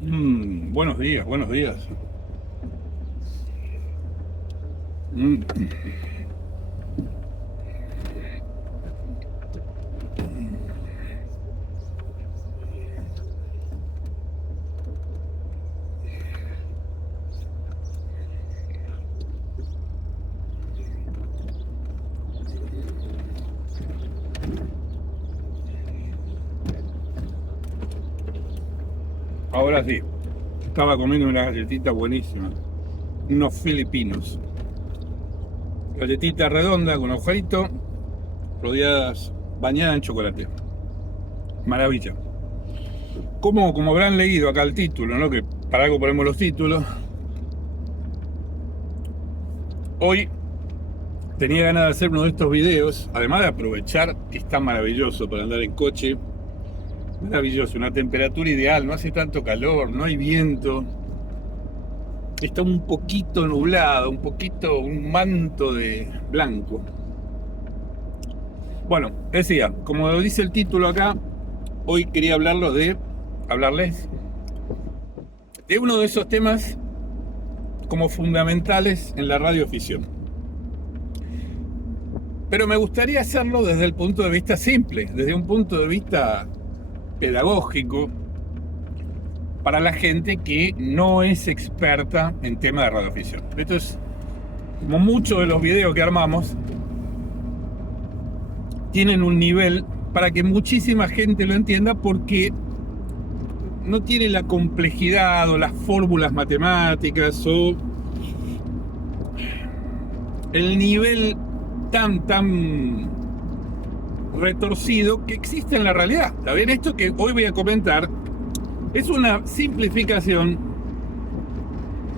Buenos días, buenos días. Mm, Ahora sí, estaba comiendo una galletita buenísima. Unos filipinos. Galletita redonda con agujerito, rodeadas, bañadas en chocolate. Maravilla. Como habrán leído acá el título, ¿no? Que para algo ponemos los títulos. Hoy tenía ganas de hacer uno de estos videos, además de aprovechar que está maravilloso para andar en coche. Maravilloso, una temperatura ideal, no hace tanto calor, no hay viento. Está un poquito nublado, un manto de blanco. Bueno, decía, como dice el título acá, hoy quería hablarles de uno de esos temas como fundamentales en la radioafición. Pero me gustaría hacerlo desde el punto de vista simple, desde un punto de vista pedagógico, para la gente que no es experta en tema de radioafición. Esto es, como muchos de los videos que armamos, tienen un nivel para que muchísima gente lo entienda porque no tiene la complejidad o las fórmulas matemáticas o el nivel tan retorcido que existe en la realidad. ¿Está bien? Esto que hoy voy a comentar es una simplificación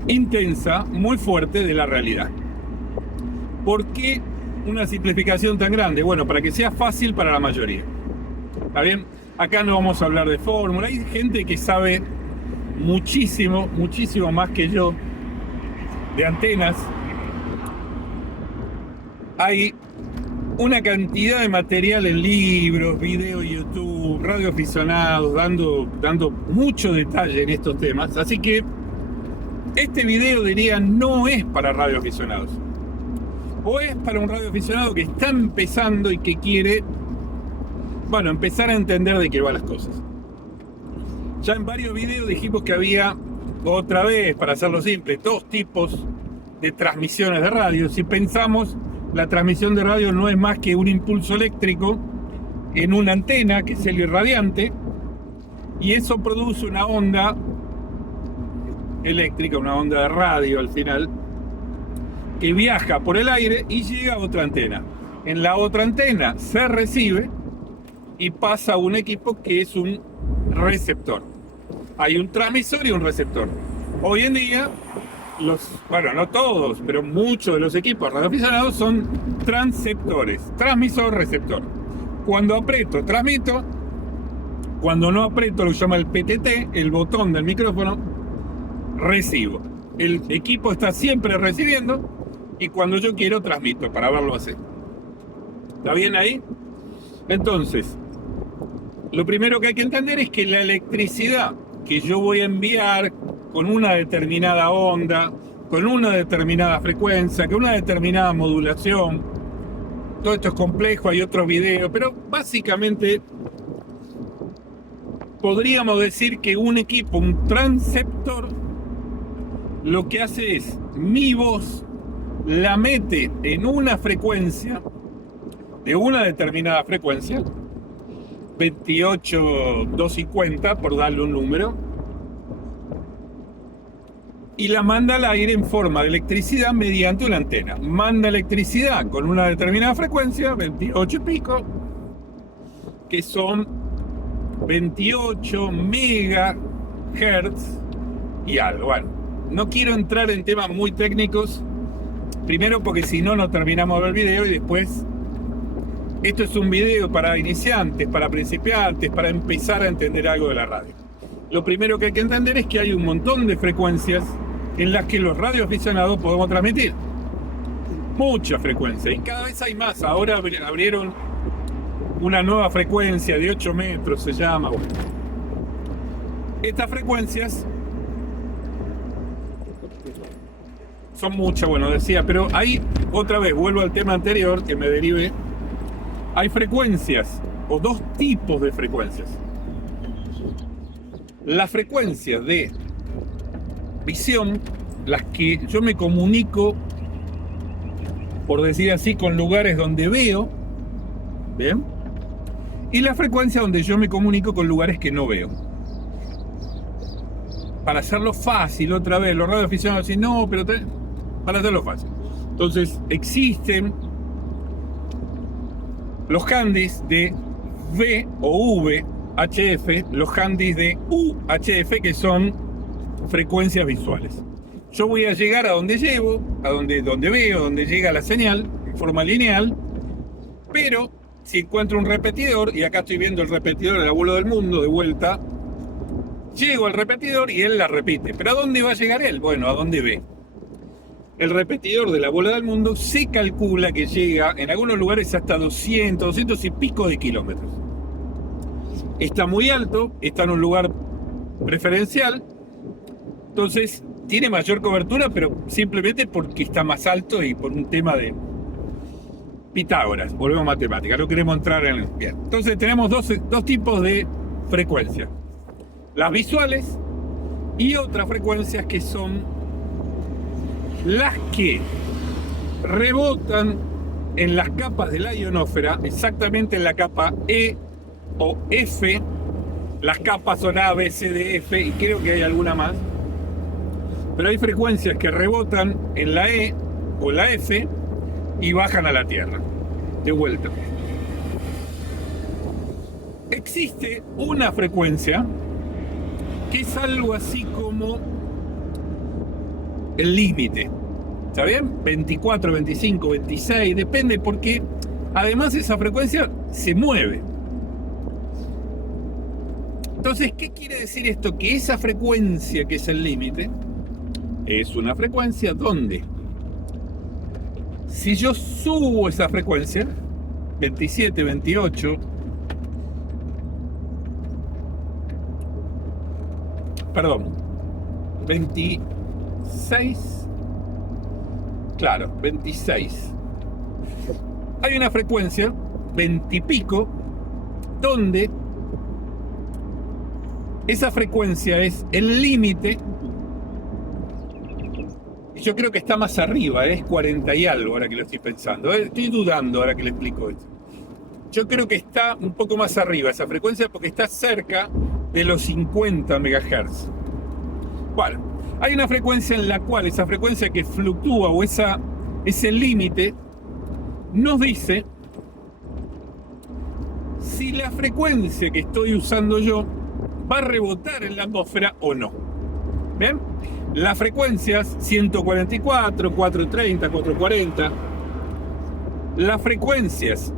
intensa, muy fuerte de la realidad. ¿Por qué una simplificación tan grande? Bueno, para que sea fácil para la mayoría. ¿Está bien? Acá no vamos a hablar de fórmula. Hay gente que sabe muchísimo más que yo de antenas. Hay una cantidad de material en libros, videos, YouTube, radioaficionados, dando mucho detalle en estos temas. Así que este video, diría, no es para radioaficionados. O es para un radioaficionado que está empezando y que quiere, bueno, empezar a entender de qué van las cosas. Ya en varios videos dijimos que había, otra vez, para hacerlo simple, dos tipos de transmisiones de radio. Si pensamos, la transmisión de radio no es más que un impulso eléctrico en una antena, que es el irradiante, y eso produce una onda eléctrica, una onda de radio al final, que viaja por el aire y llega a otra antena. En la otra antena se recibe y pasa a un equipo que es un receptor. Hay un transmisor y un receptor. Hoy en día, bueno, no todos, pero muchos de los equipos radioaficionados son transceptores, transmisor, receptor. Cuando aprieto, transmito. Cuando no aprieto, lo que se llama el PTT, el botón del micrófono, recibo. El equipo está siempre recibiendo y cuando yo quiero, transmito para verlo así. ¿Está bien ahí? Entonces, lo primero que hay que entender es que la electricidad que yo voy a enviar con una determinada onda, con una determinada frecuencia, con una determinada modulación, todo esto es complejo, hay otros videos, pero básicamente podríamos decir que un equipo, un transceptor, lo que hace es mi voz la mete en una frecuencia, de una determinada frecuencia, 28.250 por darle un número, y la manda al aire en forma de electricidad mediante una antena. Manda electricidad con una determinada frecuencia, 28 y pico, que son 28 megahertz y algo. Bueno, no quiero entrar en temas muy técnicos, primero porque si no, no terminamos de ver el video, y después, esto es un video para iniciantes, para principiantes, para empezar a entender algo de la radio. Lo primero que hay que entender es que hay un montón de frecuencias en las que los radioaficionados podemos transmitir. Mucha frecuencia, y cada vez hay más. Ahora abrieron una nueva frecuencia de 8 metros, se llama. Bueno, Estas frecuencias son muchas, bueno, decía, pero ahí otra vez vuelvo al tema anterior que me derivé. Hay frecuencias o dos tipos de frecuencias. Las frecuencias de visión, las que yo me comunico, por decir así, con lugares donde veo, ¿bien? Y la frecuencia donde yo me comunico con lugares que no veo. Para hacerlo fácil, otra vez, los radioaficionados dicen, no, pero para hacerlo fácil. Entonces, existen los handys de V o VHF, los handys de UHF, que son frecuencias visuales. Yo voy a llegar a donde llego, a donde veo, donde llega la señal, en forma lineal, pero si encuentro un repetidor, y acá estoy viendo el repetidor del abuelo del mundo de vuelta, llego al repetidor y él la repite. ¿Pero a dónde va a llegar él? Bueno, a donde ve. El repetidor de la bola del mundo se calcula que llega en algunos lugares hasta 200 y pico de kilómetros. Está muy alto, está en un lugar preferencial, entonces tiene mayor cobertura, pero simplemente porque está más alto y por un tema de Pitágoras. Volvemos a matemática, no queremos entrar en el... Bien. Entonces tenemos dos tipos de frecuencias. Las visuales y otras frecuencias que son las que rebotan en las capas de la ionosfera, exactamente en la capa E o F. Las capas son A, B, C, D, F y creo que hay alguna más. Pero hay frecuencias que rebotan en la E o la F y bajan a la Tierra, de vuelta. Existe una frecuencia que es algo así como el límite, ¿está bien? 24, 25, 26, depende, porque además esa frecuencia se mueve. Entonces, ¿qué quiere decir esto? Que esa frecuencia que es el límite es una frecuencia donde si yo subo esa frecuencia, 27, 28, perdón, 26, claro, 26. Hay una frecuencia, 20 y pico, donde esa frecuencia es el límite. Y yo creo que está más arriba, es 40 y algo ahora que lo estoy pensando. Estoy dudando ahora que le explico esto. Yo creo que está un poco más arriba esa frecuencia porque está cerca de los 50 MHz. Bueno, hay una frecuencia en la cual esa frecuencia que fluctúa o ese límite nos dice si la frecuencia que estoy usando yo va a rebotar en la atmósfera o no. ¿Bien? Las frecuencias 144, 430, 440, las frecuencias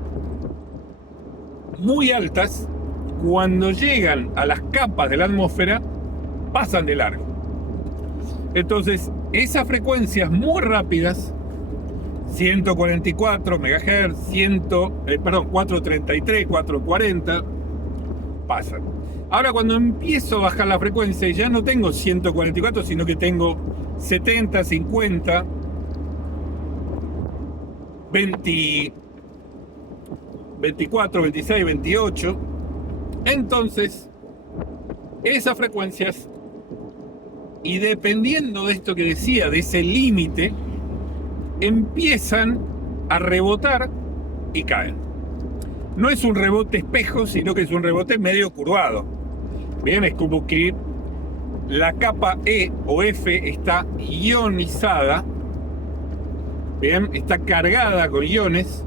muy altas, cuando llegan a las capas de la atmósfera, pasan de largo. Entonces, esas frecuencias muy rápidas, 144 MHz, 433, 440, pasan. Ahora, cuando empiezo a bajar la frecuencia y ya no tengo 144, sino que tengo 70, 50, 20, 24, 26, 28, entonces esas frecuencias, y dependiendo de esto que decía, de ese límite, empiezan a rebotar y caen. No es un rebote espejo, sino que es un rebote medio curvado. Bien, es como que la capa E o F está ionizada, bien, está cargada con iones,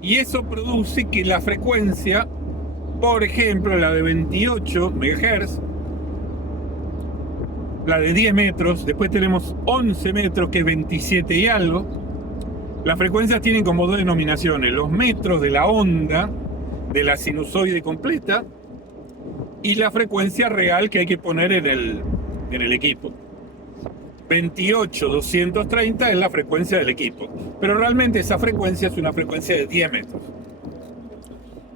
y eso produce que la frecuencia, por ejemplo, la de 28 MHz, la de 10 metros, después tenemos 11 metros, que es 27 y algo. Las frecuencias tienen como dos denominaciones: los metros de la onda de la sinusoide completa y la frecuencia real que hay que poner en el equipo. 28, 230 es la frecuencia del equipo, pero realmente esa frecuencia es una frecuencia de 10 metros.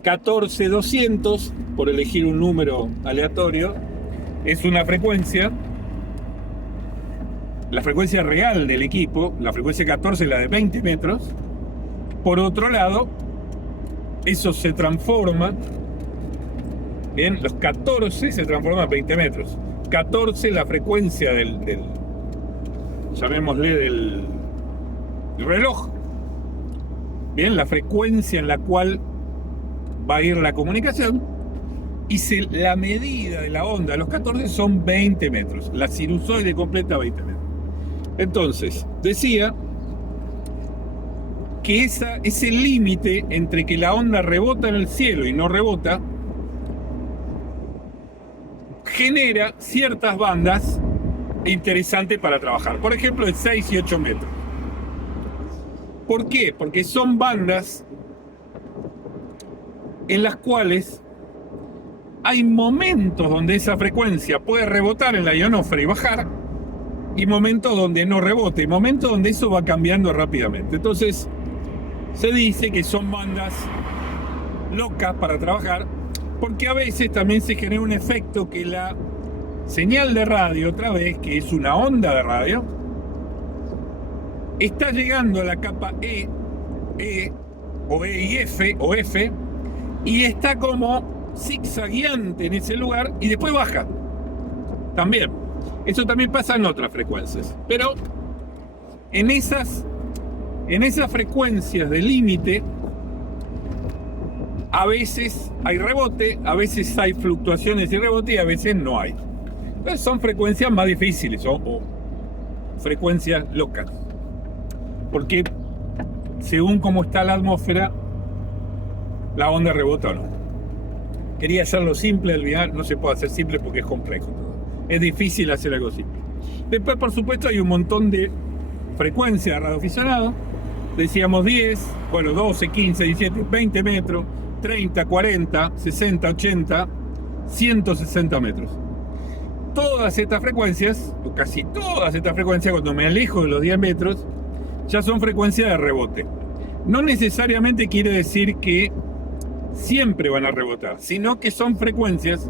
14, 200, por elegir un número aleatorio, es una frecuencia, la frecuencia real del equipo, la frecuencia 14, la de 20 metros. Por otro lado, eso se transforma, bien, los 14 se transforman a 20 metros. 14 la frecuencia llamémosle del reloj. Bien, la frecuencia en la cual va a ir la comunicación. Y la medida de la onda, los 14 son 20 metros. La sinusoide completa 20 metros. Entonces, decía que ese límite entre que la onda rebota en el cielo y no rebota genera ciertas bandas interesantes para trabajar. Por ejemplo, de 6 y 8 metros. ¿Por qué? Porque son bandas en las cuales hay momentos donde esa frecuencia puede rebotar en la ionosfera y bajar, y momentos donde no rebote, y momentos donde eso va cambiando rápidamente. Entonces, se dice que son bandas locas para trabajar, porque a veces también se genera un efecto que la señal de radio, otra vez, que es una onda de radio, está llegando a la capa E o E y F, o F, y está como zigzagueante en ese lugar, y después baja. También. Eso también pasa en otras frecuencias. Pero en esas frecuencias de límite, a veces hay rebote, a veces hay fluctuaciones y rebote, y a veces no hay. Entonces son frecuencias más difíciles o frecuencias locas. Porque según cómo está la atmósfera, la onda rebota o no. Quería hacerlo simple, al final no se puede hacer simple porque es complejo. Es difícil hacer algo simple. Después, por supuesto, hay un montón de frecuencias de radioaficionado. Decíamos 10, bueno, 12, 15, 17, 20 metros, 30, 40, 60, 80, 160 metros. Todas estas frecuencias, o casi todas estas frecuencias, cuando me alejo de los 10 metros, ya son frecuencias de rebote. No necesariamente quiere decir que siempre van a rebotar, sino que son frecuencias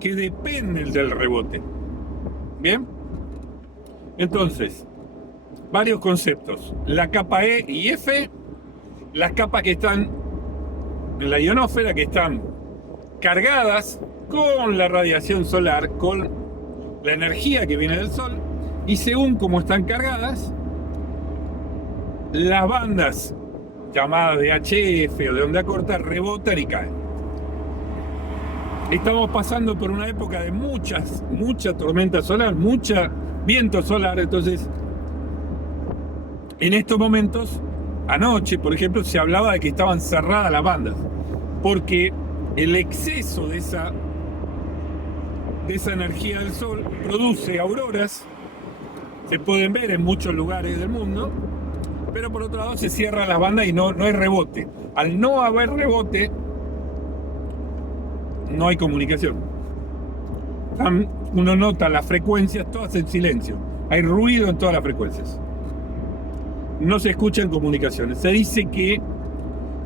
que dependen del rebote. ¿Bien? Entonces, varios conceptos. La capa E y F, las capas que están en la ionosfera, que están cargadas con la radiación solar, con la energía que viene del Sol, y según cómo están cargadas, las bandas llamadas de HF o de onda corta rebotan y caen. Estamos pasando por una época de mucha tormenta solar, mucha viento solar. Entonces, en estos momentos, anoche, por ejemplo, se hablaba de que estaban cerradas las bandas, porque el exceso de esa energía del Sol produce auroras, se pueden ver en muchos lugares del mundo, pero por otro lado se cierra la banda y no hay rebote. Al no haber rebote, no hay comunicación. Uno nota las frecuencias todas en silencio. Hay ruido en todas las frecuencias. No se escuchan comunicaciones. Se dice que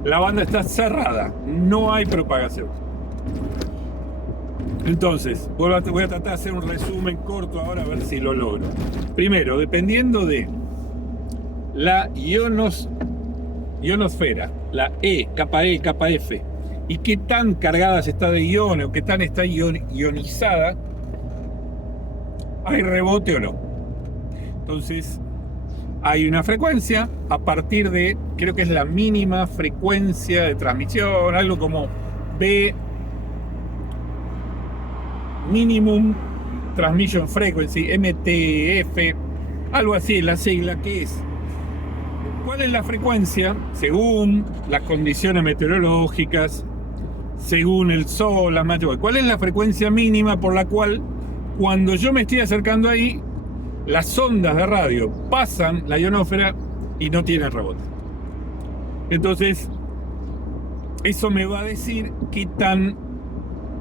la banda está cerrada. No hay propagación. Entonces, voy a tratar de hacer un resumen corto ahora a ver si lo logro. Primero, dependiendo de la ionosfera, la capa E, capa F, y qué tan cargada está de iones o qué tan está ionizada, ¿hay rebote o no? Entonces, hay una frecuencia a partir de, creo que es la mínima frecuencia de transmisión, algo como B, Minimum Transmission Frequency, MTF, algo así, la sigla, que es cuál es la frecuencia según las condiciones meteorológicas, según el sol, las matemáticas. ¿Cuál es la frecuencia mínima por la cual, cuando yo me estoy acercando ahí, las ondas de radio pasan la ionosfera y no tienen rebote? Entonces, eso me va a decir qué tan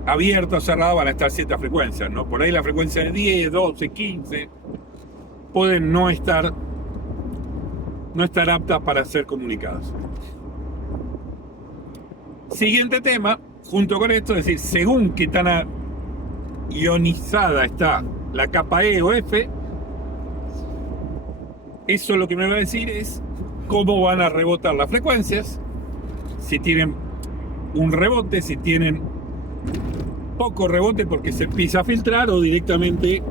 abierto o cerrado van a estar ciertas frecuencias, ¿no? Por ahí la frecuencia de 10, 12, 15 pueden no estar aptas para ser comunicadas. Siguiente tema, junto con esto, es decir, según qué tan ionizada está la capa E o F, eso lo que me va a decir es cómo van a rebotar las frecuencias, si tienen un rebote, si tienen poco rebote porque se empieza a filtrar o directamente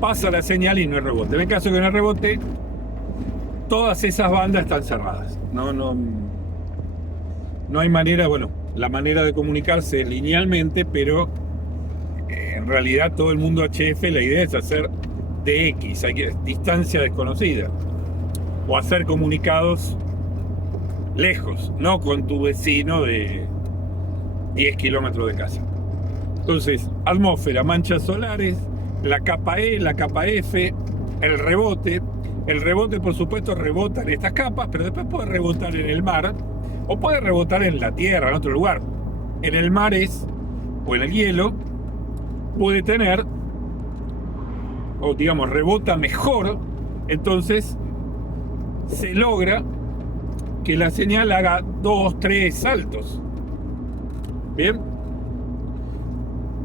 pasa la señal y no hay rebote. En el caso de que no hay rebote, todas esas bandas están cerradas. No hay manera, bueno, la manera de comunicarse linealmente, pero en realidad todo el mundo HF, la idea es hacer DX, hay que distancia desconocida, o hacer comunicados lejos, no con tu vecino de 10 kilómetros de casa. Entonces, atmósfera, manchas solares, la capa E, la capa F, el rebote. El rebote, por supuesto, rebota en estas capas, pero después puede rebotar en el mar o puede rebotar en la tierra, en otro lugar. En el mar o en el hielo, puede tener, o digamos, rebota mejor, entonces se logra que la señal haga 2, 3 saltos. Bien,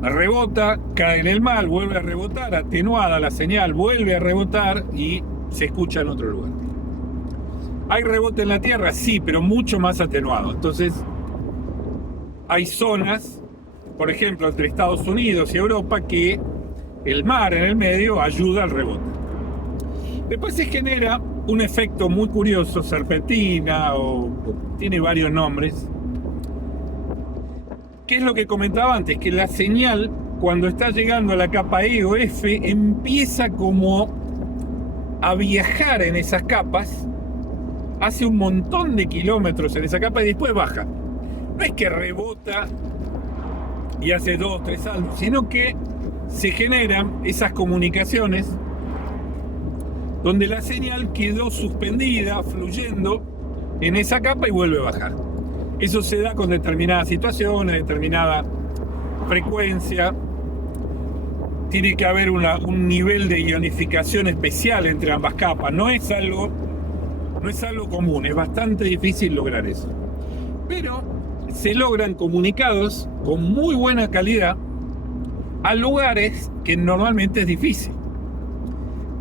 rebota, cae en el mar, vuelve a rebotar, atenuada la señal, vuelve a rebotar y se escucha en otro lugar. ¿Hay rebote en la tierra? Sí, pero mucho más atenuado. Entonces, hay zonas, por ejemplo, entre Estados Unidos y Europa, que el mar en el medio ayuda al rebote. Después se genera un efecto muy curioso, serpentina, o tiene varios nombres. ¿Qué es lo que comentaba antes? Que la señal, cuando está llegando a la capa E o F, empieza como a viajar en esas capas, hace un montón de kilómetros en esa capa y después baja. No es que rebota y hace 2, 3 saltos, sino que se generan esas comunicaciones donde la señal quedó suspendida, fluyendo en esa capa y vuelve a bajar. Eso se da con determinadas situaciones, determinada frecuencia. Tiene que haber un nivel de ionificación especial entre ambas capas. No es algo común, es bastante difícil lograr eso. Pero se logran comunicados con muy buena calidad a lugares que normalmente es difícil.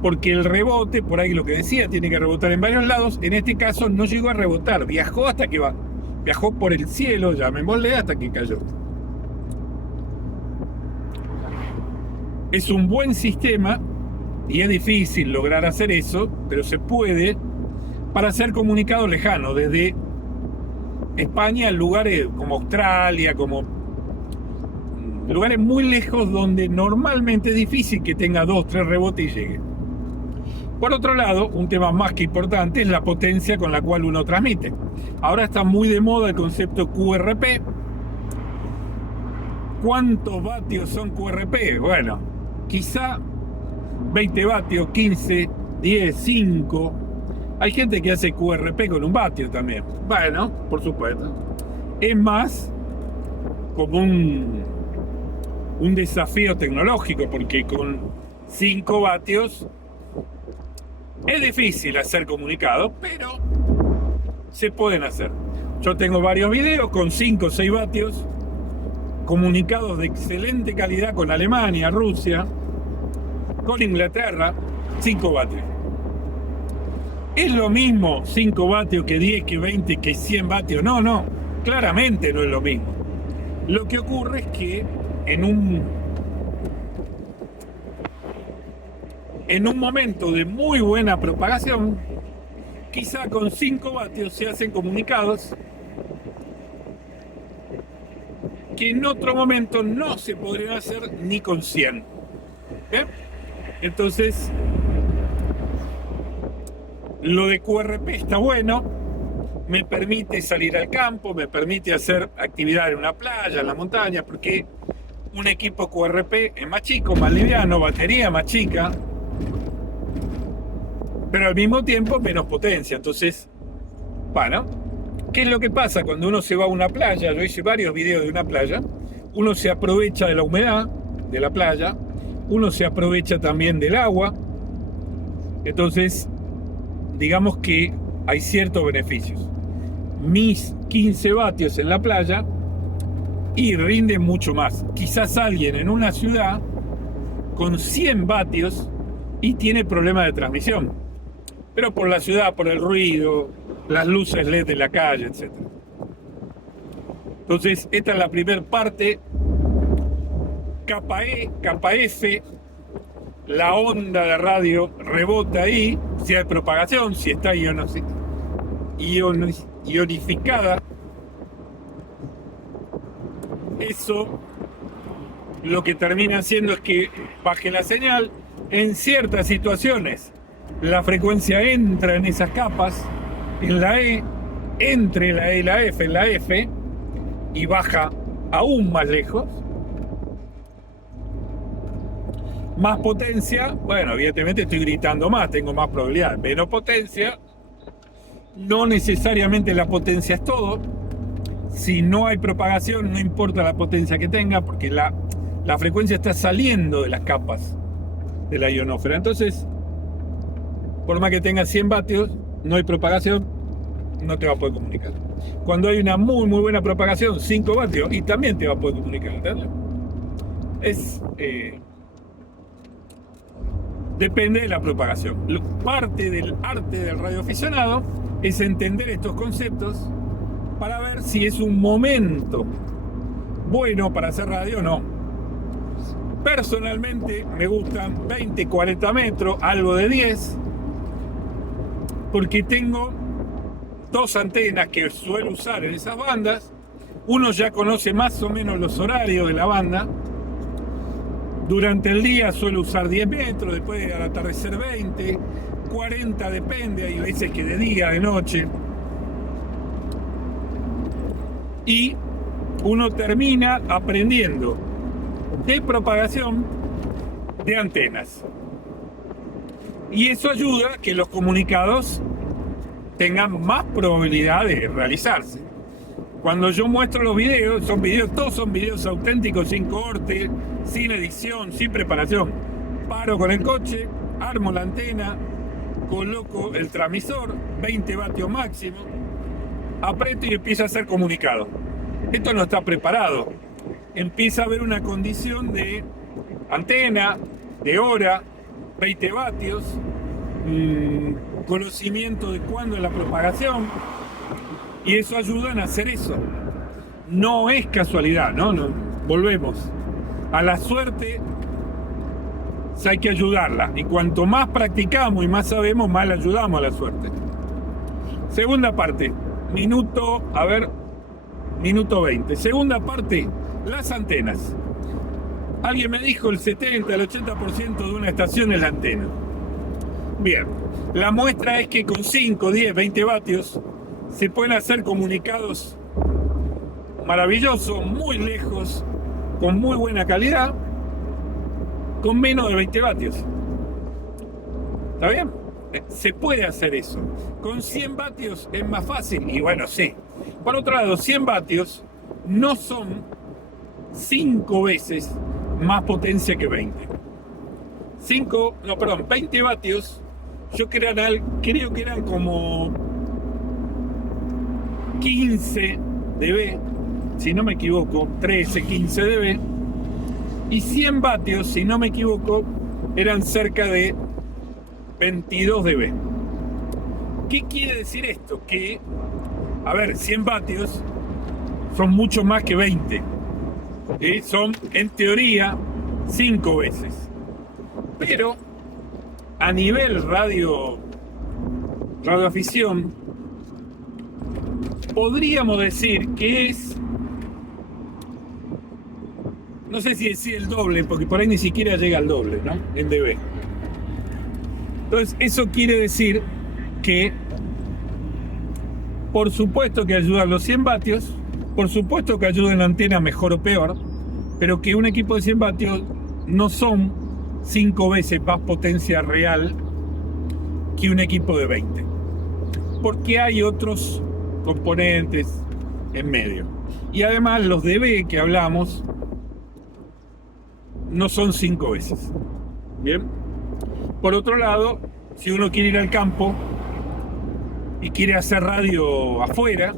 Porque el rebote, por ahí lo que decía, tiene que rebotar en varios lados. En este caso no llegó a rebotar, viajó hasta que viajó por el cielo, llamémosle, hasta que cayó. Es un buen sistema y es difícil lograr hacer eso, pero se puede para hacer comunicados lejanos, desde España a lugares como Australia, como lugares muy lejos donde normalmente es difícil que tenga 2, 3 rebotes y llegue. Por otro lado, un tema más que importante es la potencia con la cual uno transmite. Ahora está muy de moda el concepto QRP. ¿Cuántos vatios son QRP? Bueno, quizá 20 vatios, 15, 10, 5. Hay gente que hace QRP con un vatio también. Bueno, por supuesto. Es más como un desafío tecnológico, porque con 5 vatios es difícil hacer comunicados, pero se pueden hacer. Yo tengo varios videos con 5 o 6 vatios, comunicados de excelente calidad con Alemania, Rusia, con Inglaterra, 5 vatios. ¿Es lo mismo 5 vatios que 10, que 20, que 100 vatios? No, claramente no es lo mismo. Lo que ocurre es que en un momento de muy buena propagación, quizá con 5 vatios se hacen comunicados que en otro momento no se podrían hacer ni con 100. ¿Bien? Entonces, lo de QRP está bueno, me permite salir al campo, me permite hacer actividad en una playa, en la montaña, porque un equipo QRP es más chico, más liviano, batería más chica, pero al mismo tiempo menos potencia. Entonces, bueno, ¿qué es lo que pasa cuando uno se va a una playa? Yo hice varios videos de una playa. Uno se aprovecha de la humedad de la playa, uno se aprovecha también del agua. Entonces, digamos que hay ciertos beneficios. Mis 15 vatios en la playa y rinde mucho más. Quizás alguien en una ciudad con 100 vatios y tiene problemas de transmisión, pero por la ciudad, por el ruido, las luces LED de la calle, etc. Entonces, esta es la primera parte. Capa E, capa F, la onda de radio rebota ahí, si hay propagación, si está ionificada. Eso lo que termina haciendo es que baje la señal. En ciertas situaciones la frecuencia entra en esas capas, en la E, entre la E y la F, en la F, y baja aún más lejos. Más potencia, bueno, evidentemente estoy gritando más, tengo más probabilidad. Menos potencia, no necesariamente la potencia es todo. Si no hay propagación, no importa la potencia que tenga, porque la frecuencia está saliendo de las capas de la ionosfera. Entonces, por más que tengas 100 vatios, no hay propagación, no te va a poder comunicar. Cuando hay una muy buena propagación, 5 vatios, y también te va a poder comunicar, ¿entendés? Depende de la propagación. Parte del arte del radioaficionado es entender estos conceptos para ver si es un momento bueno para hacer radio o no. Personalmente me gustan 20, 40 metros, algo de 10, porque tengo 2 antenas que suelo usar en esas bandas. Uno ya conoce más o menos los horarios de la banda. Durante el día suelo usar 10 metros, después al atardecer 20, 40 depende, hay veces que de día, de noche. Y uno termina aprendiendo de propagación de antenas. Y eso ayuda a que los comunicados tengan más probabilidad de realizarse. Cuando yo muestro los videos, todos son videos auténticos, sin corte, sin edición, sin preparación. Paro con el coche, armo la antena, coloco el transmisor, 20 vatios máximo, aprieto y empieza a hacer comunicado. Esto no está preparado. Empieza a haber una condición de antena, de hora, 20 vatios, conocimiento de cuándo es la propagación, y eso ayuda a hacer eso. No es casualidad, ¿no? Volvemos. A la suerte hay que ayudarla, y cuanto más practicamos y más sabemos, más le ayudamos a la suerte. Segunda parte, minuto 20. Segunda parte, las antenas. Alguien me dijo el 70, el 80% de una estación es la antena. Bien, la muestra es que con 5, 10, 20 vatios se pueden hacer comunicados maravillosos, muy lejos, con muy buena calidad, con menos de 20 vatios. ¿Está bien? Se puede hacer eso. Con 100 vatios es más fácil, y bueno, sí. Por otro lado, 100 vatios no son 5 veces más potencia que 20. 20 vatios, yo creo que eran como 15 dB, si no me equivoco, 13, 15 dB, y 100 vatios, si no me equivoco, eran cerca de 22 dB. ¿Qué quiere decir esto? Que, 100 vatios son mucho más que 20. Son, en teoría, 5 veces. Pero, a nivel radioafición, podríamos decir que es, no sé si decir el doble, porque por ahí ni siquiera llega al doble, ¿no? En dB. Entonces, eso quiere decir que, por supuesto que ayudan los 100 vatios, por supuesto que ayudan la antena mejor o peor, pero que un equipo de 100 vatios no son 5 veces más potencia real que un equipo de 20. Porque hay otros componentes en medio. Y además los dB que hablamos no son 5 veces. Bien. Por otro lado, si uno quiere ir al campo y quiere hacer radio afuera,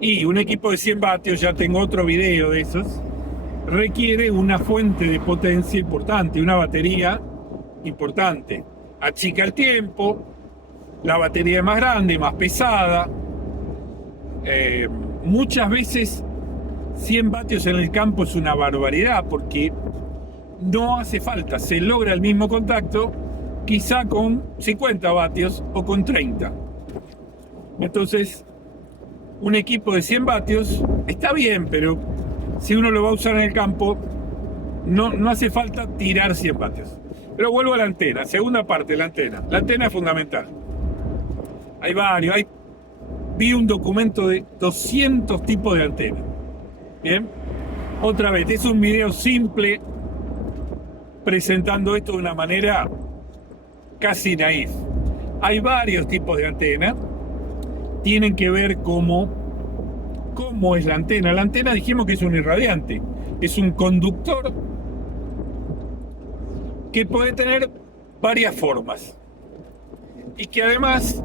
Y un equipo de 100 vatios, ya tengo otro video de esos, requiere una fuente de potencia importante, una batería importante. Achica el tiempo, la batería es más grande, más pesada. Muchas veces 100 vatios en el campo es una barbaridad porque no hace falta, se logra el mismo contacto quizá con 50 vatios o con 30. Entonces, un equipo de 100 vatios está bien, pero si uno lo va a usar en el campo, no hace falta tirar 100 vatios. Pero vuelvo a la antena, segunda parte, la antena. La antena es fundamental. Hay varios, vi un documento de 200 tipos de antenas. Bien, otra vez, es un video simple presentando esto de una manera casi naif. Hay varios tipos de antena. Tienen que ver cómo es la antena. La antena dijimos que es un irradiante, es un conductor que puede tener varias formas y que además,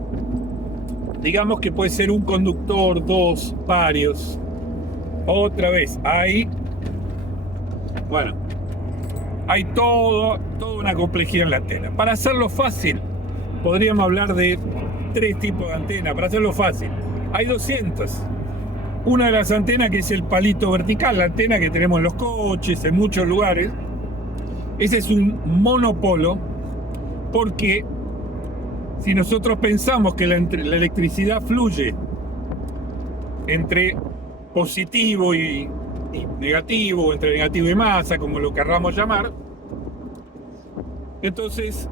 digamos que puede ser un conductor, dos, varios. Otra vez, hay toda una complejidad en la antena. Para hacerlo fácil, podríamos hablar de 3 tipos de antenas. Para hacerlo fácil, hay 200. Una de las antenas, que es el palito vertical, la antena que tenemos en los coches, en muchos lugares. Ese es un monopolo, porque si nosotros pensamos que la electricidad fluye entre positivo y negativo, o entre negativo y masa, como lo querramos llamar, entonces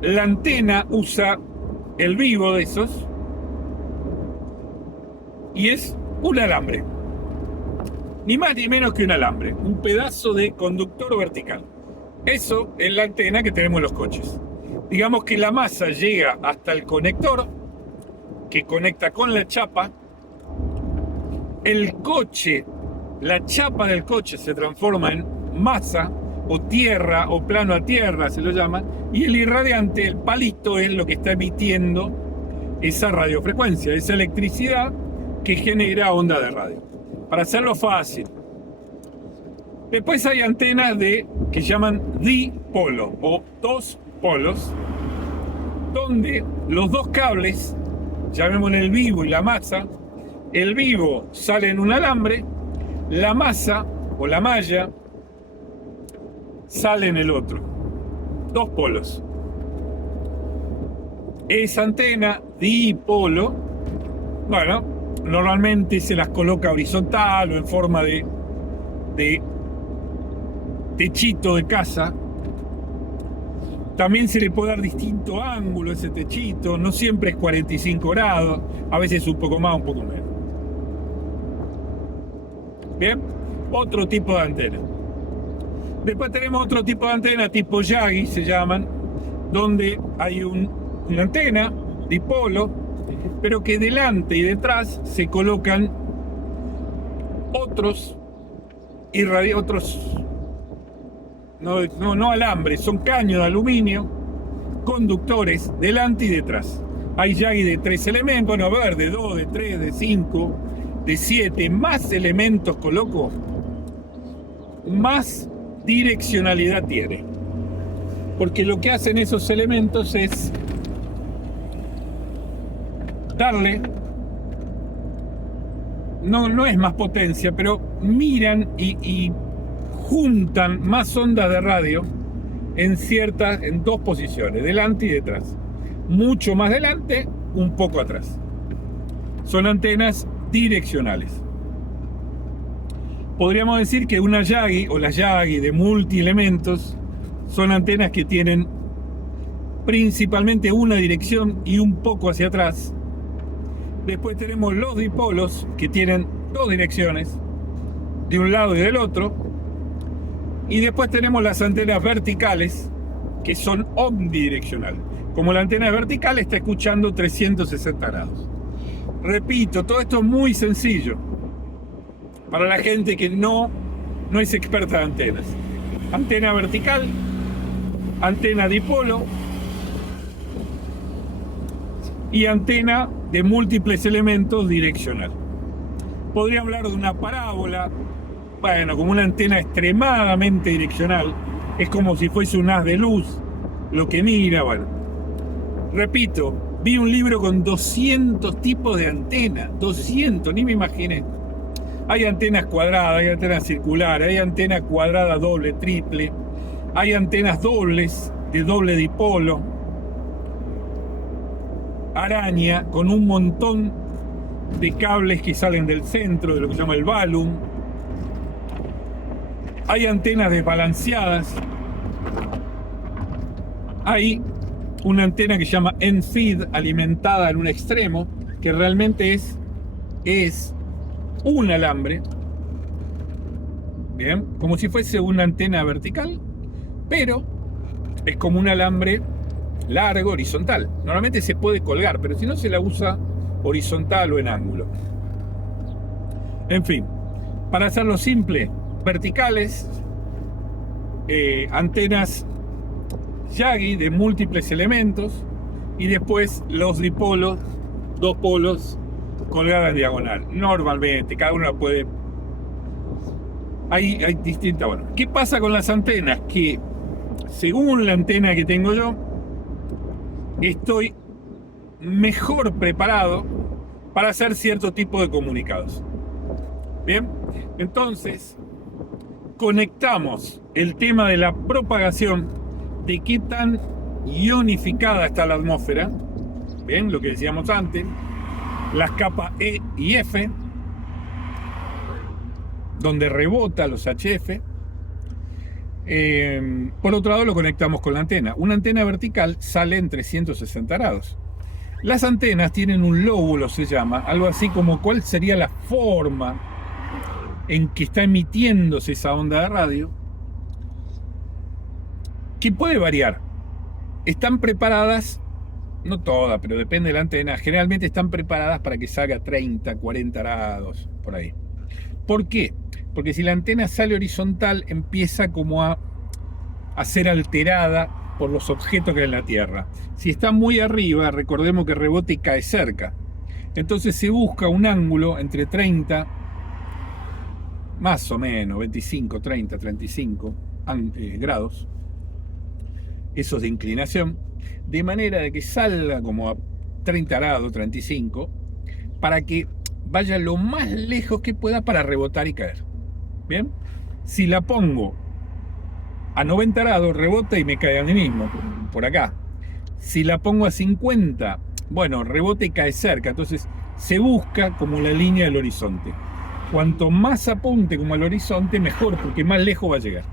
la antena usa el vivo de esos y es un alambre, ni más ni menos que un alambre, un pedazo de conductor vertical. Eso es la antena que tenemos en los coches. Digamos que la masa llega hasta el conector que conecta con la chapa. El coche, la chapa del coche se transforma en masa o tierra o plano a tierra, se lo llama, y el irradiante, el palito, es lo que está emitiendo esa radiofrecuencia, esa electricidad que genera onda de radio. Para hacerlo fácil. Después hay antenas que llaman dipolo o dos polos, donde los dos cables, llamémosle el vivo y la masa, el vivo sale en un alambre, la masa o la malla sale en el otro. Dos polos. Esa antena dipolo, normalmente se las coloca horizontal o en forma de techito de casa. También se le puede dar distinto ángulo a ese techito, no siempre es 45 grados, a veces un poco más, un poco menos. Bien, otro tipo de antena. Después tenemos otro tipo de antena, tipo Yagi se llaman, donde hay una antena dipolo, pero que delante y detrás se colocan otros no alambres, son caños de aluminio, conductores delante y detrás. Hay Yagi de 3 elementos, de 2, de 3, de 5, de 7, más elementos coloco, más direccionalidad tiene. Porque lo que hacen esos elementos es darle, no es más potencia, pero miran y juntan más ondas de radio en dos posiciones, delante y detrás. Mucho más delante, un poco atrás. Son antenas direccionales. Podríamos decir que una Yagi o las Yagi de multielementos son antenas que tienen principalmente una dirección y un poco hacia atrás. Después tenemos los dipolos, que tienen 2 direcciones, de un lado y del otro. Y después tenemos las antenas verticales, que son omnidireccionales. Como la antena vertical está escuchando 360 grados. Repito, todo esto es muy sencillo para la gente que no es experta de antenas. Antena vertical, antena dipolo y antena de múltiples elementos direccional. Podría hablar de una parábola, bueno, como una antena extremadamente direccional, es como si fuese un haz de luz lo que mira, bueno. Repito, vi un libro con 200 tipos de antenas, 200, ni me imaginé. Hay antenas cuadradas, hay antenas circulares, hay antenas cuadradas doble, triple, hay antenas dobles, de doble dipolo, araña, con un montón de cables que salen del centro, de lo que se llama el balun. Hay antenas desbalanceadas. Hay una antena que se llama end-feed, alimentada en un extremo, que realmente es un alambre, bien, como si fuese una antena vertical, pero es como un alambre largo, horizontal. Normalmente se puede colgar, pero si no se la usa horizontal o en ángulo. En fin, para hacerlo simple, verticales, antenas Yagi de múltiples elementos, y después los dipolos, dos polos colgadas en diagonal. Normalmente, cada uno puede. Hay distintas. Bueno, ¿qué pasa con las antenas? Que según la antena que tengo yo, estoy mejor preparado para hacer cierto tipo de comunicados. Bien, entonces conectamos el tema de la propagación, de qué tan ionificada está la atmósfera, bien, lo que decíamos antes, las capas E y F, donde rebota los HF. Por otro lado, lo conectamos con la antena. Una antena vertical sale en 360 grados. Las antenas tienen un lóbulo, se llama, algo así como cuál sería la forma en que está emitiéndose esa onda de radio, que puede variar. Están preparadas, no todas, pero depende de la antena, generalmente están preparadas para que salga 30, 40 grados, por ahí. ¿Por qué? Porque si la antena sale horizontal, empieza como a ser alterada por los objetos que hay en la Tierra. Si está muy arriba, recordemos que rebota y cae cerca. Entonces se busca un ángulo entre 30, más o menos, 25, 30, 35 grados, esos de inclinación, de manera de que salga como a 30 grados, 35, para que vaya lo más lejos que pueda para rebotar y caer. Bien, si la pongo a 90 grados, rebota y me cae a mí mismo, por acá. Si la pongo a 50, bueno, rebota y cae cerca. Entonces se busca como la línea del horizonte. Cuanto más apunte como al horizonte, mejor, porque más lejos va a llegar.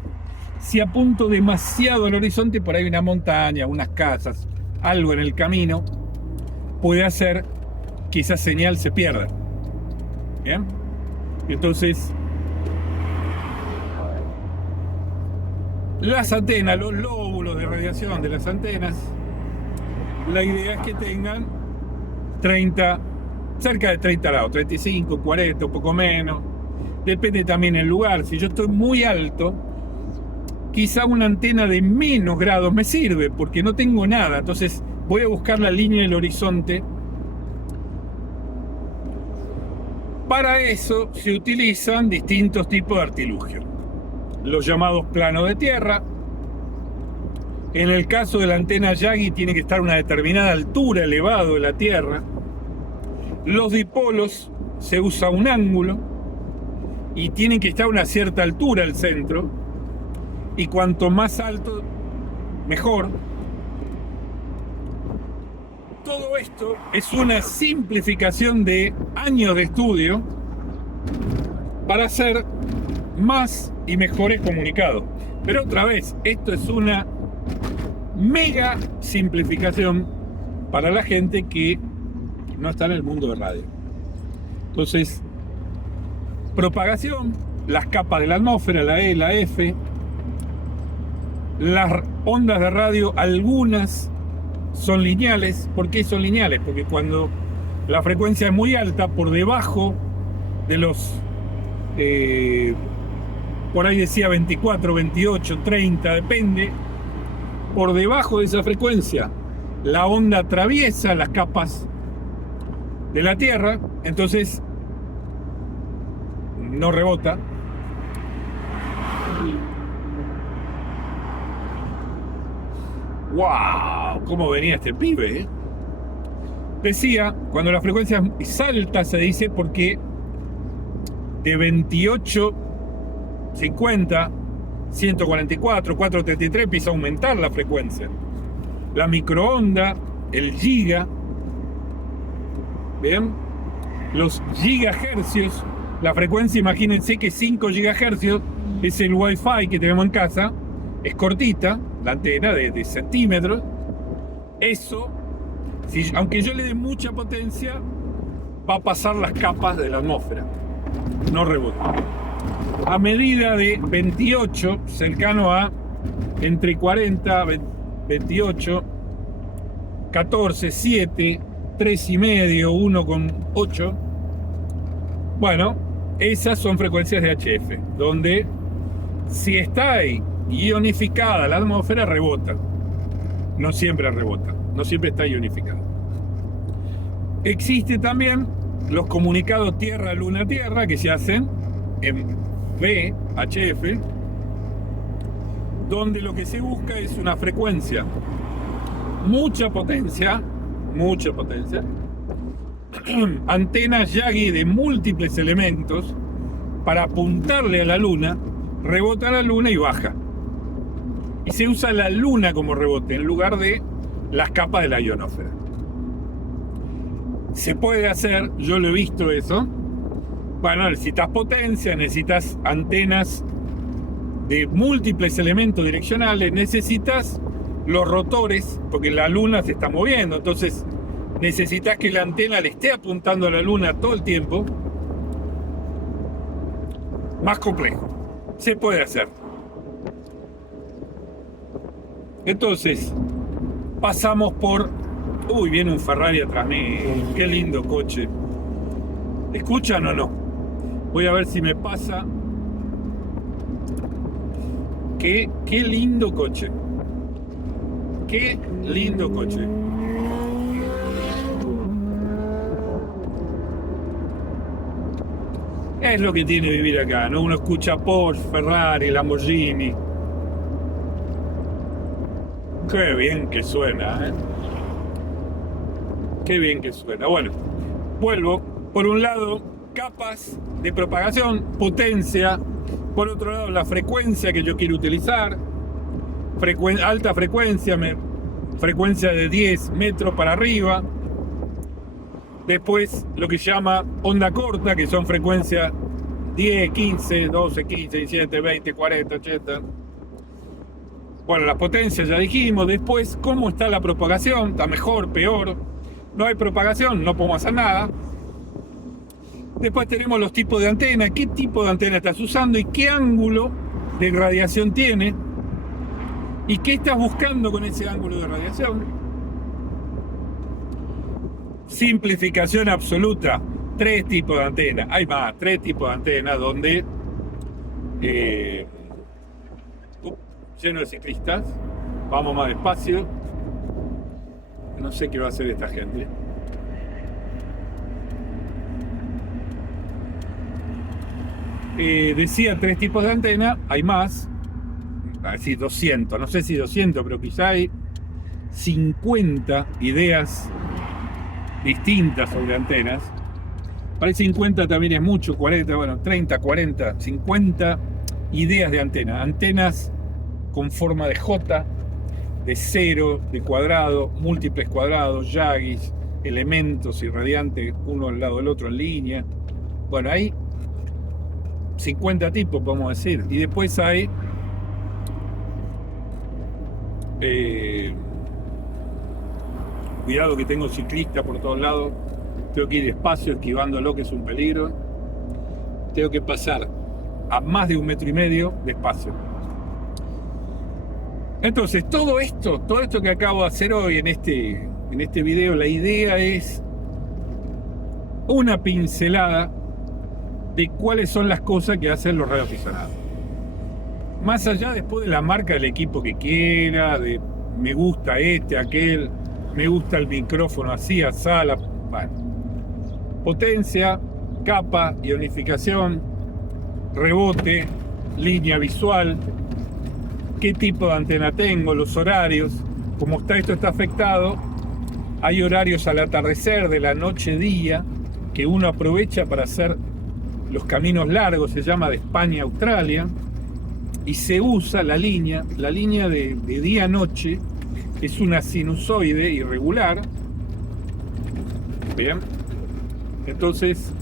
Si apunto demasiado al horizonte, por ahí una montaña, unas casas, algo en el camino, puede hacer que esa señal se pierda. ¿Bien? Entonces, las antenas, los lóbulos de radiación de las antenas, la idea es que tengan 30, cerca de 30 grados, 35, 40, un poco menos. Depende también del lugar. Si yo estoy muy alto, quizá una antena de menos grados me sirve, porque no tengo nada. Entonces voy a buscar la línea del horizonte. Para eso se utilizan distintos tipos de artilugios. Los llamados planos de tierra. En el caso de la antena Yagi tiene que estar a una determinada altura, elevado de la tierra. Los dipolos se usa un ángulo y tienen que estar a una cierta altura al centro, y cuanto más alto mejor. Todo esto es una simplificación de años de estudio para hacer más y mejores comunicados. Pero otra vez, esto es una mega simplificación para la gente que no está en el mundo de radio. Entonces, propagación, las capas de la atmósfera, la E, la F, las ondas de radio, algunas son lineales. ¿Por qué son lineales? Porque cuando la frecuencia es muy alta, por debajo de los por ahí decía 24, 28, 30, depende, por debajo de esa frecuencia la onda atraviesa las capas de la Tierra, entonces no rebota. ¡Wow! ¿Cómo venía este pibe? Decía, cuando la frecuencia es alta, se dice porque de 28, 50, 144, 433 empieza a aumentar la frecuencia. La microonda, el giga, ¿bien? Los gigahercios, la frecuencia, imagínense que 5 gigahercios es el wifi que tenemos en casa, es cortita, la antena de centímetros. Eso, aunque yo le dé mucha potencia, va a pasar las capas de la atmósfera, no rebota. A medida de 28, cercano a entre 40, 28, 14, 7, 3,5, 1,8. Bueno, esas son frecuencias de HF, donde si está ahí ionificada la atmósfera, rebota. No siempre rebota, no siempre está ionificada. Existe también los comunicados Tierra-Luna-Tierra que se hacen en VHF, donde lo que se busca es una frecuencia, mucha potencia, antenas Yagi de múltiples elementos para apuntarle a la Luna, rebota la Luna y baja. Y se usa la Luna como rebote en lugar de las capas de la ionosfera. Se puede hacer, yo lo he visto eso. Bueno, necesitas potencia, necesitas antenas de múltiples elementos direccionales, necesitas los rotores, porque la Luna se está moviendo, entonces necesitas que la antena le esté apuntando a la Luna todo el tiempo. Más complejo. Se puede hacer. Entonces, pasamos por... Uy, viene un Ferrari atrás mío. Qué lindo coche. ¿Escuchan o no? Voy a ver si me pasa. Qué lindo coche. Qué lindo coche. Es lo que tiene vivir acá, ¿no? Uno escucha Porsche, Ferrari, Lamborghini. Qué bien que suena, ¿eh? Qué bien que suena. Bueno, vuelvo. Por un lado, capas de propagación, potencia. Por otro lado, la frecuencia que yo quiero utilizar. Alta frecuencia, frecuencia de 10 metros para arriba. Después, lo que se llama onda corta, que son frecuencias 10, 15, 12, 15, 17, 20, 40, 80. Bueno, la potencia ya dijimos. Después, ¿cómo está la propagación? ¿Está mejor, peor? No hay propagación, no podemos hacer nada. Después tenemos los tipos de antena. ¿Qué tipo de antena estás usando y qué ángulo de radiación tiene? ¿Y qué estás buscando con ese ángulo de radiación? Simplificación absoluta. 3 tipos de antena. Hay más, 3 tipos de antena donde lleno de ciclistas. Vamos más despacio. No sé qué va a hacer esta gente. Decía 3 tipos de antena. Hay más. Así 200. No sé si 200, pero quizá hay 50 ideas distintas sobre antenas. Para el 50 también es mucho, 40, bueno, 30, 40, 50 ideas de antena. Antenas con forma de J, de cero, de cuadrado, múltiples cuadrados, Yagis, elementos irradiantes, uno al lado del otro en línea. Bueno, hay 50 tipos, podemos decir. Y después hay cuidado que tengo ciclistas por todos lados. Tengo que ir despacio, esquivándolo, que es un peligro. Tengo que pasar a más de 1,5 metros despacio. Entonces, todo esto que acabo de hacer hoy en este video, la idea es una pincelada de cuáles son las cosas que hacen los radioaficionados. Más allá después de la marca del equipo que quiera, de me gusta aquel, me gusta el micrófono así, asala. Bueno, potencia, capa, ionificación, rebote, línea visual, qué tipo de antena tengo, los horarios, cómo está esto está afectado. Hay horarios al atardecer, de la noche-día, que uno aprovecha para hacer los caminos largos, se llama de España a Australia, y se usa la línea de día-noche, es una sinusoide irregular. Bien, entonces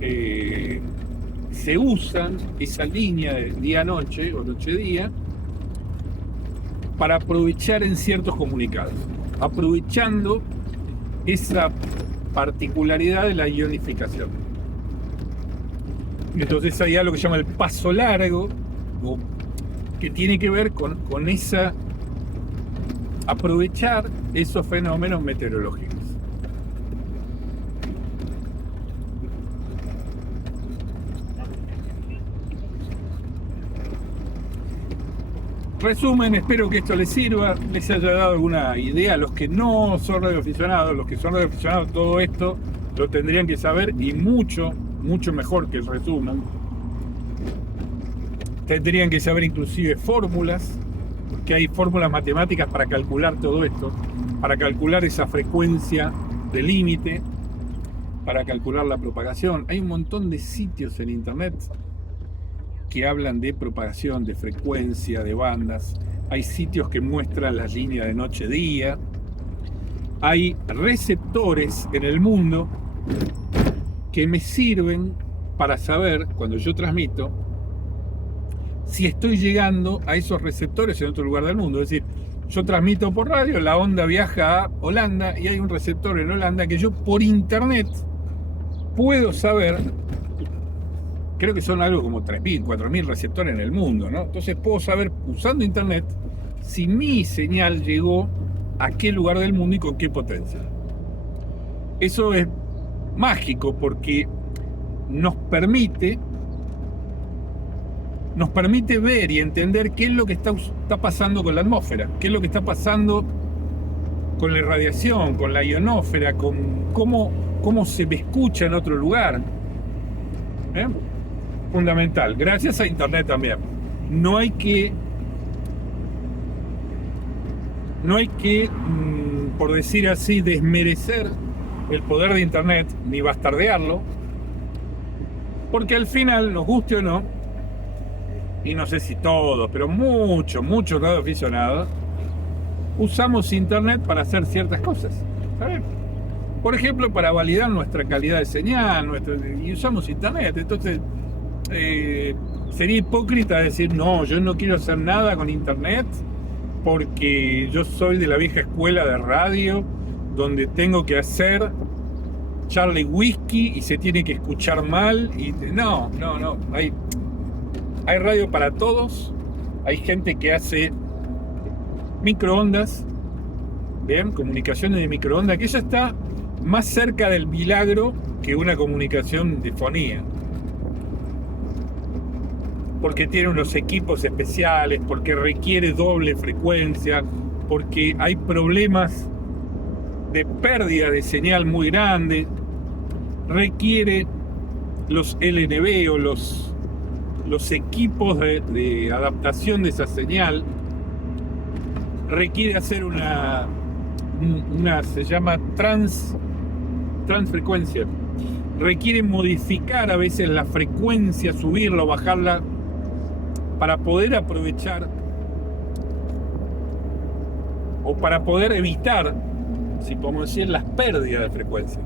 se usa esa línea de día-noche o noche-día para aprovechar en ciertos comunicados, aprovechando esa particularidad de la ionificación. Entonces hay algo que se llama el paso largo, que tiene que ver con esa aprovechar esos fenómenos meteorológicos. Resumen, espero que esto les sirva, les haya dado alguna idea a los que no son radioaficionados. Los que son radioaficionados, todo esto lo tendrían que saber, y mucho mejor que el resumen. Tendrían que saber inclusive fórmulas, porque hay fórmulas matemáticas para calcular todo esto, para calcular esa frecuencia de límite, para calcular la propagación. Hay un montón de sitios en internet que hablan de propagación, de frecuencia, de bandas. Hay sitios que muestran las líneas de noche-día. Hay receptores en el mundo que me sirven para saber, cuando yo transmito, si estoy llegando a esos receptores en otro lugar del mundo. Es decir, yo transmito por radio, la onda viaja a Holanda y hay un receptor en Holanda que yo por internet puedo saber. Creo que son algo como 3.000, 4.000 receptores en el mundo, ¿no? Entonces puedo saber, usando internet, si mi señal llegó a qué lugar del mundo y con qué potencia. Eso es mágico porque nos permite ver y entender qué es lo que está pasando con la atmósfera, qué es lo que está pasando con la irradiación, con la ionósfera, con cómo se me escucha en otro lugar. Fundamental, gracias a internet también. No hay que, por decir así, desmerecer el poder de internet, ni bastardearlo, porque al final, nos guste o no, y no sé si todos, pero muchos radioaficionados, usamos internet para hacer ciertas cosas, ¿sabes? Por ejemplo, para validar nuestra calidad de señal, y usamos internet. Entonces, sería hipócrita decir, no, yo no quiero hacer nada con internet porque yo soy de la vieja escuela de radio, donde tengo que hacer Charlie Whiskey y se tiene que escuchar mal. Y no, hay radio para todos. Hay gente que hace microondas, ¿bien? Comunicaciones de microondas, que eso está más cerca del milagro que una comunicación de fonía, porque tiene unos equipos especiales, porque requiere doble frecuencia, porque hay problemas de pérdida de señal muy grande, requiere los LNB o los equipos de adaptación de esa señal, requiere hacer una se llama transfrecuencia, requiere modificar a veces la frecuencia, subirla o bajarla, para poder aprovechar o para poder evitar, si podemos decir, las pérdidas de frecuencia.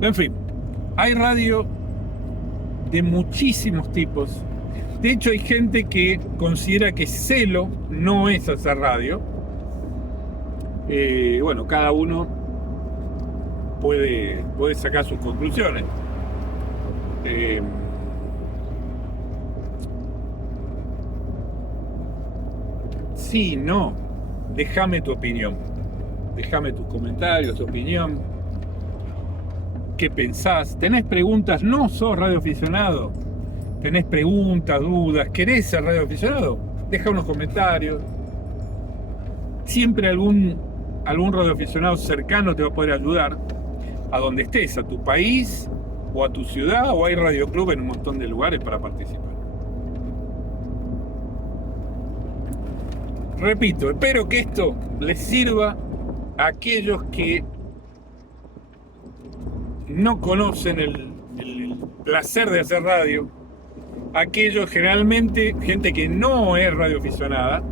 En fin, hay radio de muchísimos tipos. De hecho, hay gente que considera que celo no es hacer radio. Bueno, cada uno puede sacar sus conclusiones. Sí, no, déjame tu opinión, déjame tus comentarios, tu opinión, qué pensás. ¿Tenés preguntas? ¿No sos radioaficionado? ¿Tenés preguntas, dudas? ¿Querés ser radioaficionado? Deja unos comentarios. Siempre algún algún radioaficionado cercano te va a poder ayudar a donde estés, a tu país o a tu ciudad, o hay radioclub en un montón de lugares para participar. Repito, espero que esto les sirva a aquellos que no conocen el placer de hacer radio, aquellos generalmente, gente que no es radioaficionada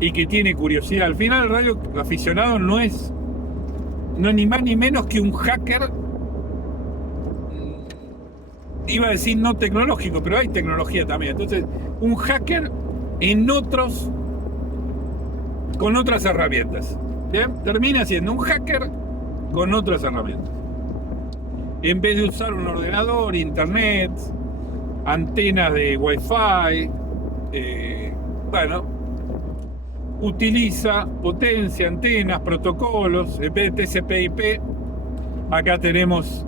y que tiene curiosidad. Al final el radioaficionado no es ni más ni menos que un hacker, iba a decir no tecnológico, pero hay tecnología también. Entonces, un hacker con otras herramientas. ¿Bien? Termina siendo un hacker con otras herramientas. En vez de usar un ordenador, internet, antenas de Wi-Fi, utiliza potencia, antenas, protocolos, en vez de TCP/IP. Acá tenemos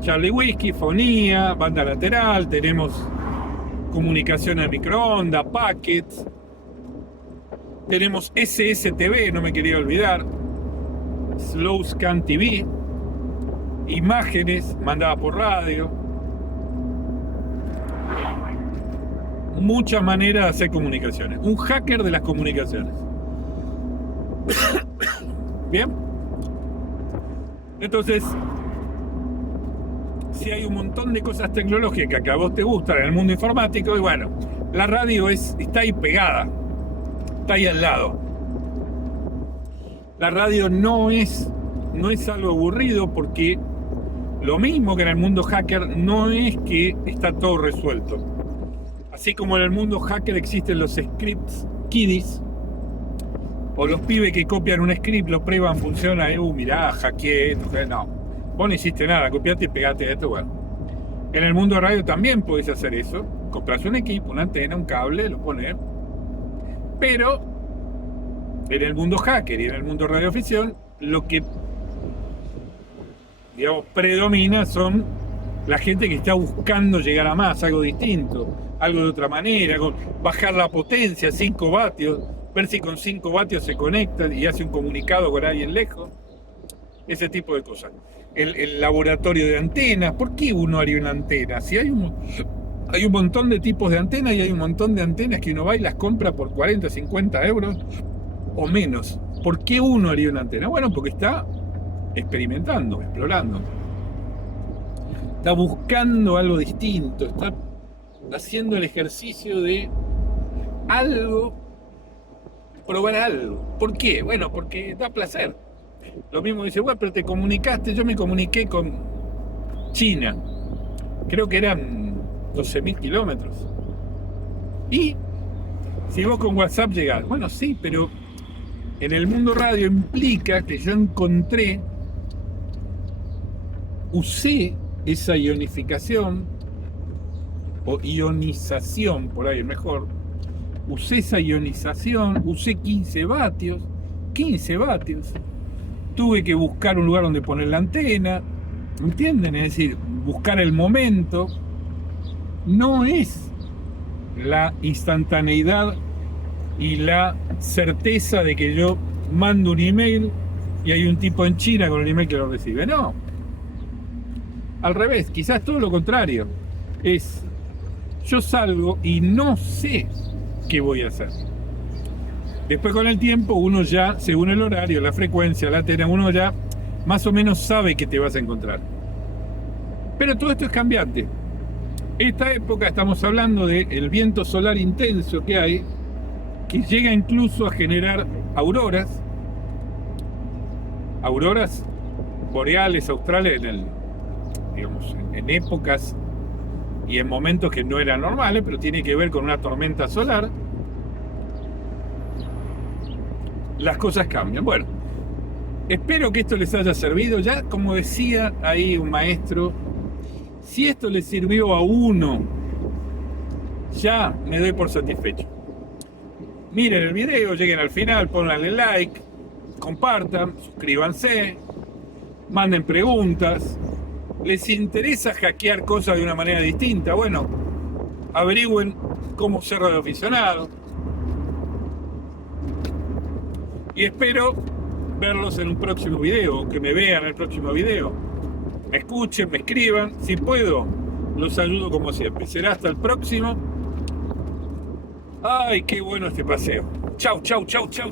Charlie Whiskey, fonía, banda lateral, tenemos comunicación en microondas, packets, tenemos SSTV, no me quería olvidar, Slow Scan TV, imágenes mandadas por radio, muchas maneras de hacer comunicaciones. Un hacker de las comunicaciones. Bien, entonces, si hay un montón de cosas tecnológicas que a vos te gustan en el mundo informático, y bueno, la radio está ahí pegada, está ahí al lado. La radio no es algo aburrido, porque lo mismo que en el mundo hacker, no es que está todo resuelto. Así como en el mundo hacker existen los scripts kiddies, o los pibes que copian un script, lo prueban, funciona, mirá, hackeé, no. Vos no hiciste nada, copiaste y pegaste esto, bueno. En el mundo radio también podés hacer eso. Compras un equipo, una antena, un cable, lo pones. Pero en el mundo hacker y en el mundo radioafición, lo que, digamos, predomina son la gente que está buscando llegar a más, algo distinto, algo de otra manera, bajar la potencia, 5 vatios, ver si con 5 vatios se conecta y hace un comunicado con alguien lejos. Ese tipo de cosas. El laboratorio de antenas. ¿Por qué uno haría una antena? Si hay un montón de tipos de antenas, y hay un montón de antenas que uno va y las compra por 40, 50 euros o menos. ¿Por qué uno haría una antena? Bueno, porque está experimentando, explorando. Está buscando algo distinto, está haciendo el ejercicio de probar algo. ¿Por qué? Bueno, porque da placer. Lo mismo dice, bueno, pero te comunicaste, yo me comuniqué con China, creo que eran 12.000 kilómetros. Y si vos con WhatsApp llegás, bueno, sí, pero en el mundo radio implica que yo usé esa ionificación, o ionización, por ahí es mejor, usé esa ionización, usé 15 vatios, tuve que buscar un lugar donde poner la antena, ¿entienden? Es decir, buscar el momento. No es la instantaneidad y la certeza de que yo mando un email y hay un tipo en China con el email que lo recibe. No. Al revés, quizás todo lo contrario. Es, yo salgo y no sé qué voy a hacer. Después, con el tiempo, uno ya, según el horario, la frecuencia, la antena, uno ya más o menos sabe que te vas a encontrar. Pero todo esto es cambiante. Esta época estamos hablando del viento solar intenso que hay, que llega incluso a generar auroras boreales australes en épocas y en momentos que no eran normales, pero tiene que ver con una tormenta solar. Las cosas cambian. Bueno, espero que esto les haya servido. Ya, como decía ahí un maestro, si esto les sirvió a uno, ya me doy por satisfecho. Miren el video, lleguen al final, pónganle like, compartan, suscríbanse, manden preguntas. ¿Les interesa hackear cosas de una manera distinta? Bueno, averigüen cómo ser radioaficionado. Y espero verlos en un próximo video, que me vean en el próximo video. Me escuchen, me escriban, si puedo, los ayudo como siempre. Será hasta el próximo. Ay, qué bueno este paseo. Chau, chau, chau, chau.